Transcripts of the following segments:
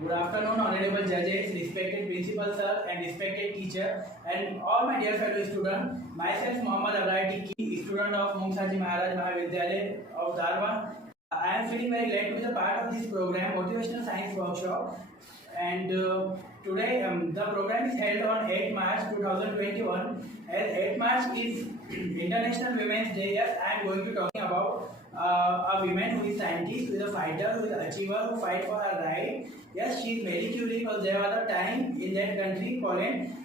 Good afternoon, honorable judges, respected principal sir, and respected teacher, and all my dear fellow students. Myself, Mohammad Abrahati Ki, student of Mumsaji Maharaj Mahavidyalaya of Dharwad. I am feeling very glad to be a part of this program, Motivational Science Workshop. And today, the program is held on 8 March 2021. As 8 March is International Women's Day, yes, I am going to talking about a woman who is scientist, who is a fighter, who is an achiever, who fight for her right. Yes, she is Marie Curie, because there was a time in that country, Poland,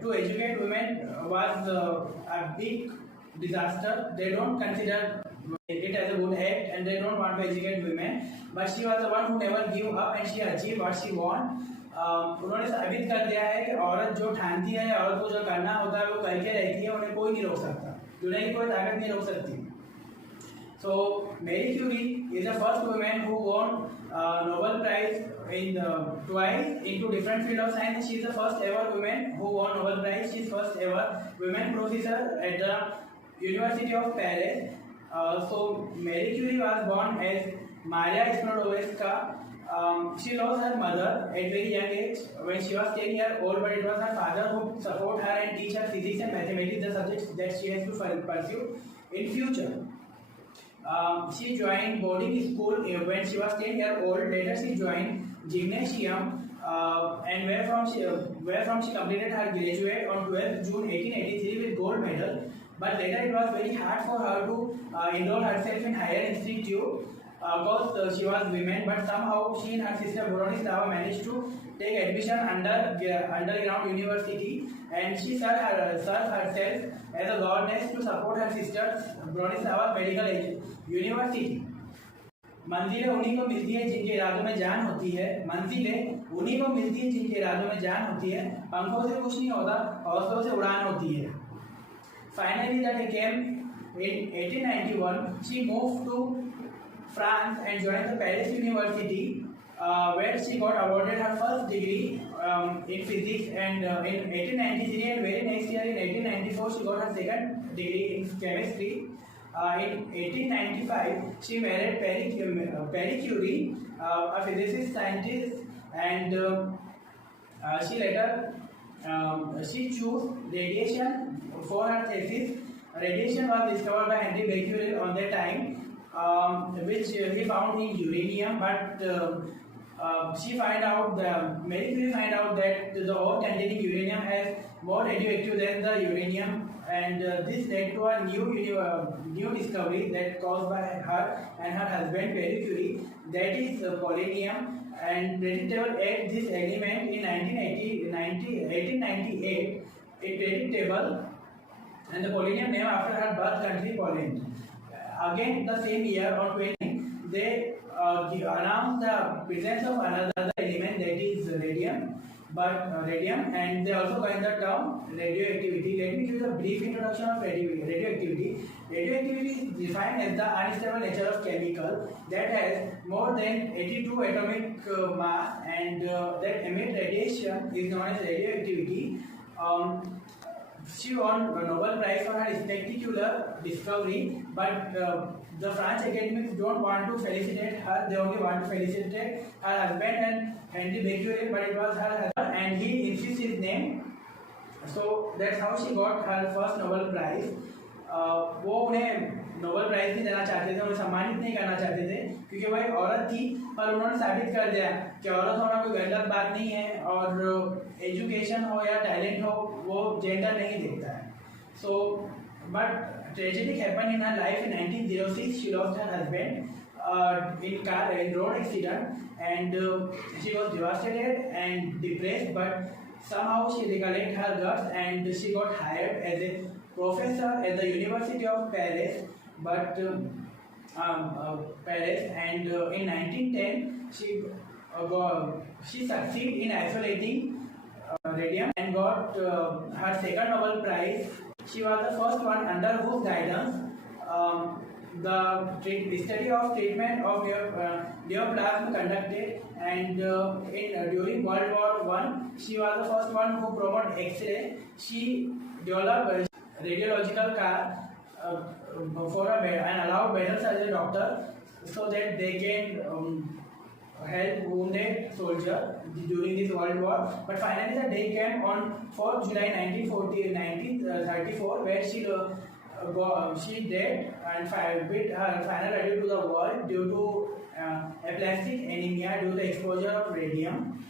to educate women was a big disaster. They don't consider it as a good act, and they don't want to educate women. But she was the one who never gave up, and she achieved what she want. उन्होंने साबित कर दिया है कि औरत जो ठानती है, औरत को जो करना होता है वो करके रहती है, उन्हें कोई नहीं रोक सकता, दुनिया की कोई ताकत नहीं रोक सकती. So Marie Curie is the first woman who won Nobel Prize in twice into different field of science. She is the first ever woman who won Nobel Prize. She is first ever women professor at the University of Paris. So Marie Curie was born as Maria Sklodowska. She lost her mother at very young age when she was 10 years old, but it was her father who supported her and teach her physics and mathematics, the subjects that she has to pursue in future. She joined boarding school when she was 10 years old. Later she joined gymnasium and where from she completed her graduate on 12th June 1883 with gold medal. But later it was very hard for her to enroll herself in higher institute because she was women. But somehow she and her sister Bronislava managed to take admission underground university, and she served herself as a goddess to support her sister Bronislava medical university. मंजिलें उन्हीं को मिलती है जिनके इरादों में जान होती है. मंजिलें उन्हीं को मिलती है जिनके इरादों में जान होती है. पंखों से कुछ नहीं होता, हौसलों से उड़ान होती है. Finally, that came in 1891. She moved to France and joined the Paris University, where she got awarded her first degree in physics. And in 1893 and very next year in 1894, she got her second degree in chemistry. In 1895, she married Marie Curie, a physicist scientist, and she later she chose radiation for her thesis. Radiation was discovered by Henry Becquerel on that time, which he found in uranium, but Marie Curie find out that the ore containing uranium has more radioactive than the uranium, and this led to a new discovery that caused by her and her husband Marie Curie, that is polonium. And periodic table at this element in 1898 in periodic table, and the polonium named after her birth country Poland. Again the same year on 20, they announced the presence of another element, that is radium, and they also coined the term radioactivity. Let me give you a brief introduction of radioactivity. Radioactivity is defined as the unstable nature of chemical that has more than 82 atomic mass and that emit radiation is known as radioactivity. She won the Nobel Prize for her spectacular discovery, but the French academics don't want to felicitate her, they only want to felicitate her husband and Henry Becquerel, but it was her husband and he insists his name. So that's how she got her first Nobel Prize. वो उन्हें Nobel prize नहीं देना चाहते थे, उन्हें सम्मानित नहीं करना चाहते थे, क्योंकि वह एक औरत थी, पर उन्होंने साबित कर दिया कि औरत होना कोई गलत बात नहीं है, और एजुकेशन हो या टैलेंट हो वो जेंडर नहीं देखता है. So but tragedy happened in her life in 1906. She lost her husband in road accident, and she was devastated and depressed, but somehow she recollected her guts and she got hired as a professor at the University of Paris, and in 1910 she succeeded in isolating radium and got her second Nobel Prize. She was the first one under whose guidance the study of treatment of neoplasm conducted, and during World War I, she was the first one who promoted X-ray. She developed a radiological car for and allowed better surgery doctor so that they can help wounded soldier during this World War. But finally, the day came on 4th July 1934, where she died and with her final adieu to the world due to aplastic anemia due to exposure of radium.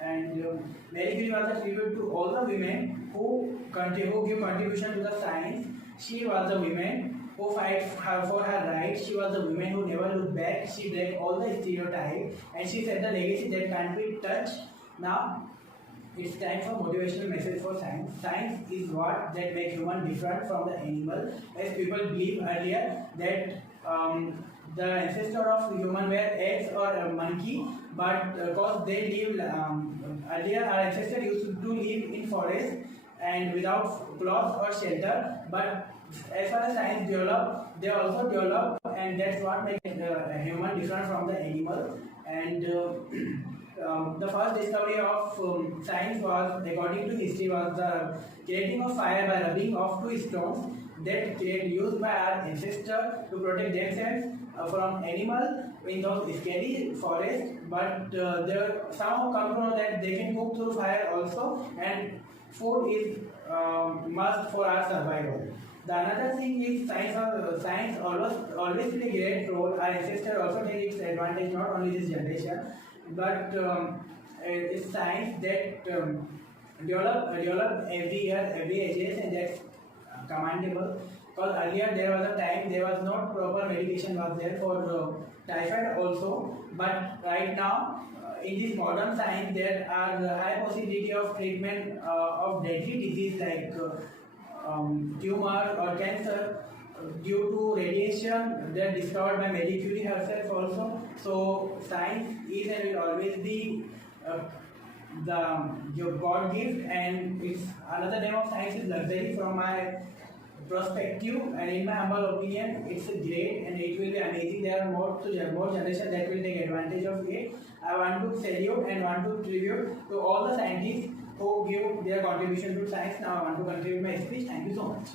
And Mary Curie was a tribute to all the women who give contribution to the science. She was the woman who fight for her rights. She was the woman who never looked back. She broke all the stereotypes and she set the legacy that can't be touched. Now it's time for motivational message for science. Science is what that makes human different from the animal. As people believed earlier that the ancestor of human were eggs or a monkey, but because they lived earlier, our ancestors used to live in forest and without clothes or shelter. But as far as science developed, they also developed, and that's what makes a human different from the animal. And the first discovery of science was, according to history, was the creating of fire by rubbing of two stones that used by our ancestors to protect themselves from animals in those scary forests. But they somehow come to know that they can cook through fire also, and food is must for our survival. The another thing is science always play a great role. Our ancestors also take its advantage, not only this generation, but it's science that develop every year, every ages, and that's commendable. Because earlier there was a time there was not proper medication was there for typhoid also, but right now in this modern science there are high possibility of treatment of deadly disease like tumor or cancer due to radiation. They are discovered by Marie Curie herself also. So science is and will always be your God gift, and it's another name of science is luxury from my perspective, and in my humble opinion it's great and it will be amazing. There are more generations that will take advantage of it. I want to salute and want to tribute to all the scientists who give their contribution to science. Now I want to conclude my speech. Thank you so much.